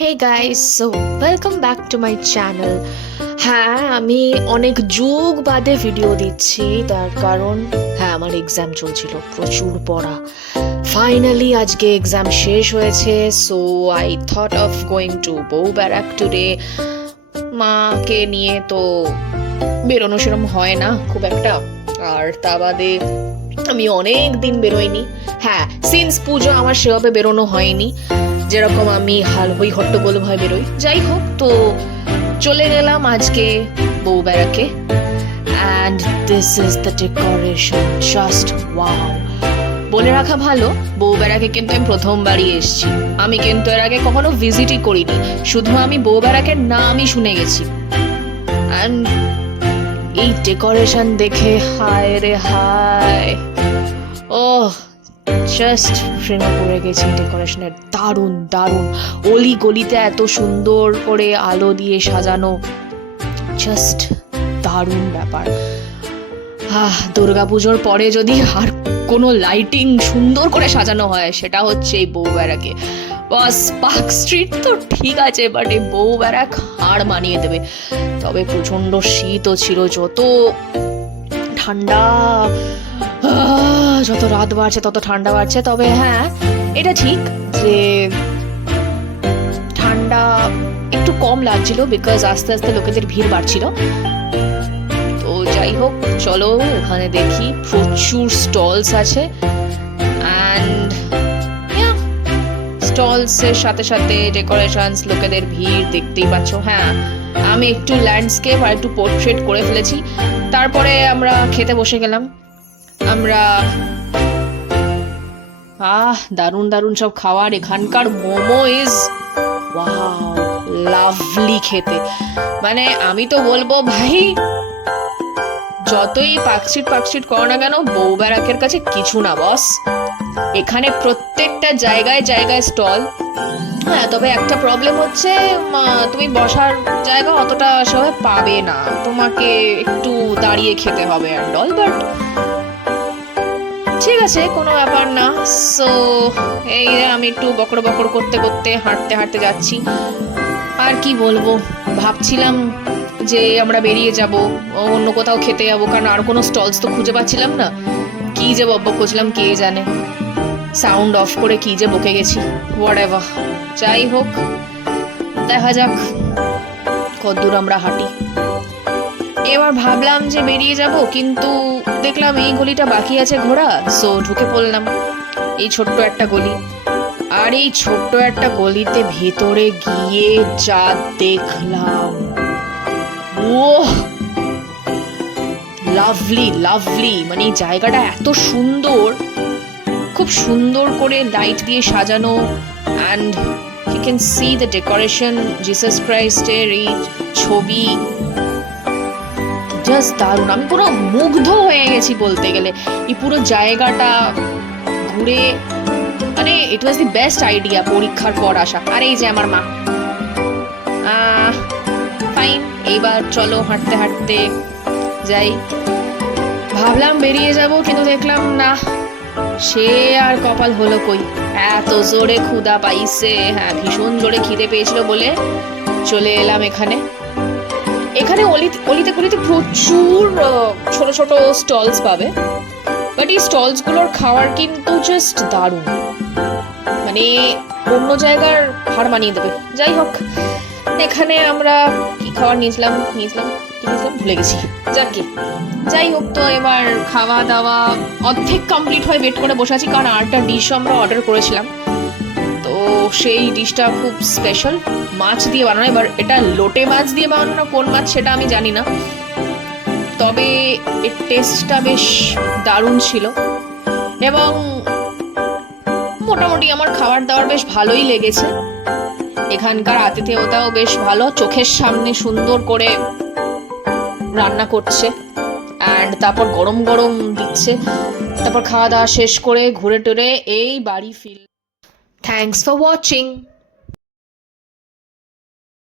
Hey guys, so welcome back to my channel. হ্যাঁ, আমি অনেক যুগ বাদে ভিডিও দিচ্ছি, তার কারণ আমার এক্সাম চলছিল, প্রচুর পড়া। ফাইনালি আজকে এক্সাম শেষ হয়েছে, so I thought of going to বউ ব্যারাক টুডে। মাকে নিয়ে তো বেরোনো সেরকম হয় না খুব একটা, আর তা বাদে আমি অনেক দিন বেরোইনি। হ্যাঁ, সিন্স পুজো আমার সেভাবে বেরোনো হয়নি, যেরকম আমি হই হট্টগোল ভয় বেরোই। যাই হোক, তো চলে গেলাম আজকে বউ বেড়াকে। And this is the decoration, just wow. বলে রাখা ভালো, বউ বেড়াকে কিন্তু আমি প্রথমবারই এসেছি। আমি কিন্তু এর আগে কখনো ভিজিটই করিনি, শুধু আমি বউ বেড়াকের নামই শুনে গেছি। অ্যান্ড এই ডেকোরেশন দেখে হায় রে হায়, ওহ, জাস্ট প্রেমে পড়ে গেছি ডেকোরেশনের। দারুণ দারুণ, অলি গলিতে এত সুন্দর করে আলো দিয়ে সাজানো, জাস্ট দারুণ ব্যাপার। দুর্গাপুজোর পরে যদি আর কোনো লাইটিং সুন্দর করে সাজানো হয়, সেটা হচ্ছে এই বউ ব্যারাকে। বাস, পার্ক স্ট্রিট তো ঠিক আছে, বাট এই বউ ব্যারাক হাড় মানিয়ে দেবে। তবে প্রচন্ড শীতও ছিল, যত ঠান্ডা, যত রাত বাড়ছে তত ঠান্ডা বাড়ছে। তবে হ্যাঁ, এটা ঠিক যে ঠান্ডা একটু কম লাগছিল, বিকজ আস্তে আস্তে লোকেদের ভিড় বাড়ছিল। তো যাই হোক, চলো ওখানে দেখি, প্রচুর স্টলস আছে। অ্যান্ড স্টলসের সাথে সাথে ডেকোরেশনস, লোকেদের ভিড় দেখতেই পাচ্ছ। হ্যাঁ, আমি একটু ল্যান্ডস্কেপ আর একটু পোর্ট্রেট করে ফেলেছি। তারপরে আমরা খেতে বসে গেলাম। আমরা দারুণ দারুণ সব খাবার। এখানকার মোমো ইজ ওয়াও, লাভলি খেতে। মানে আমি তো বলবো ভাই, যতই পাকশিট করো না কেন, বউ ব্যারাকের কাছে কিছু না বস। এখানে প্রত্যেকটা জায়গায় জায়গায় স্টল। হ্যাঁ, তবে একটা প্রবলেম হচ্ছে, তুমি বসার জায়গা অতটা সবাই পাবে না, তোমাকে একটু দাঁড়িয়ে খেতে হবে অ্যান্ড অল, বাট ঠিক আছে, কোনো ব্যাপার না। সো এই আমি একটু বকর বকর করতে করতে হাঁটতে হাঁটতে যাচ্ছি। আর কি বলবো, ভাবছিলাম যে আমরা বেরিয়ে যাব, অন্য কোথাও খেতে যাবো, কারণ আর কোনো স্টলস তো খুঁজে পাচ্ছিলাম না। কি যে বকবক করছিলাম কে জানে, সাউন্ড অফ করে কি যে বকে গেছি, হোয়াটএভার। যাই হোক, দেখা যাক কতদূর আমরা হাঁটি। এবার ভাবলাম যে বেরিয়ে যাব, কিন্তু দেখলাম এই গলিটা বাকি আছে ঘোরা, সো ঢুকে পড়লাম এই ছোট্ট একটা গলি। আর এই ছোট্ট একটা গলিতে ভেতরে গিয়ে যা দেখলাম, ও লাভলি লাভলি। মানে এই জায়গাটা এত সুন্দর, খুব সুন্দর করে লাইট দিয়ে সাজানো। And you can see the decoration, Jesus ক্রাইস্টের এই ছবি, জাস্ট দারুণ। আমি পুরো মুগ্ধ হয়ে গেছি বলতে গেলে এই পুরো জায়গাটা ঘুরে। মানে ইট ওয়াজ দি বেস্ট আইডিয়া পরীক্ষার পর আসা। আর এই যে আমার মা। ফাইন, এইবার চলো হাঁটতে হাঁটতে যাই। ভাবলাম বেরিয়ে যাব, কিন্তু দেখলাম না, সে আর কপাল হলো কই। এত জোরে ক্ষুধা পাইছে, হ্যাঁ ভীষণ জোরে খিদে পেয়েছিল বলে চলে এলাম এখানে। এখানে অলিতে গলিতে প্রচুর ছোট ছোট স্টলস পাবে, বাট এই স্টলস গুলোর খাবার কিন্তু জাস্ট দারুণ, মানে অন্য জায়গার হার মানিয়ে দেবে। যাই হোক, এখানে আমরা কি খাবার নিয়েছিলাম ভুলে গেছি। যাকে যাই হোক, তো এবার খাওয়া দাওয়া অর্ধেক কমপ্লিট হয়ে ওয়েট করে বসে আছি, কারণ আরেকটা ডিশ আমরা অর্ডার করেছিলাম। তো সেই ডিশটা খুব স্পেশাল, মাছ দিয়ে বানানো। এবার এটা লোটে মাছ দিয়ে বানানো না কোন মাছ সেটা আমি জানি না, তবে এর টেস্টটা বেশ দারুণ ছিল। এবং মোটামুটি আমার খাবার দাবার বেশ ভালোই লেগেছে। এখানকার আতিথেয়তাও বেশ ভালো, চোখের সামনে সুন্দর করে রান্না করছে, অ্যান্ড তারপর গরম গরম দিচ্ছে। তারপর খাওয়া দাওয়া শেষ করে ঘুরে টুরে এই বাড়ি ফির। Thanks for watching.